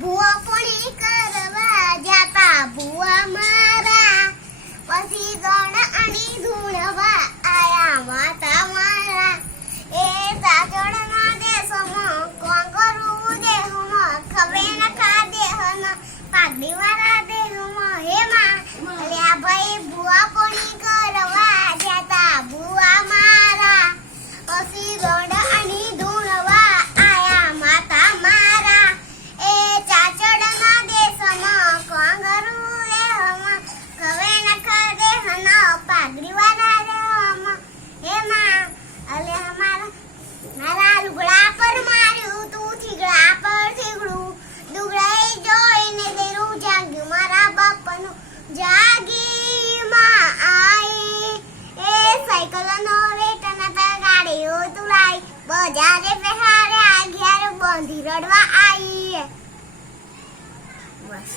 ભૂવા પોણી કરવા જાતા ભૂવા મારા, પછી ગણ અણી ધૂણવા આયા માતા મારા. એ સાચોડના દેશમાં કોંગરું દેહમાં ખબે ન ખા દેહન પાઘડી વાળા દેહમાં. હે માં અલ્યા ભાઈ ભૂવા પોણી કરવા જાતા ભૂવા મારા, પછી ગણ અણી ધૂણવા આયા માતા મારા. એ ચાચડના દેશમાં કોંગરું દેહમાં ખબે ન ખા દેહન પાઘડી વાળા દેહમાં. હે માં અલ્યા મારા લુગડા પર માર્યું તું થીગડા પર થીગડું, દુગડાએ જોઈને દેરું જાગ્યું મારા બાપનું જાગી માં આઈ. એ સાયકલનો રેટ નતા ગાડીઓ તુલાઈ, બજારે બેહારે આ ઘેર બંધી રડવા આઈ. બસ.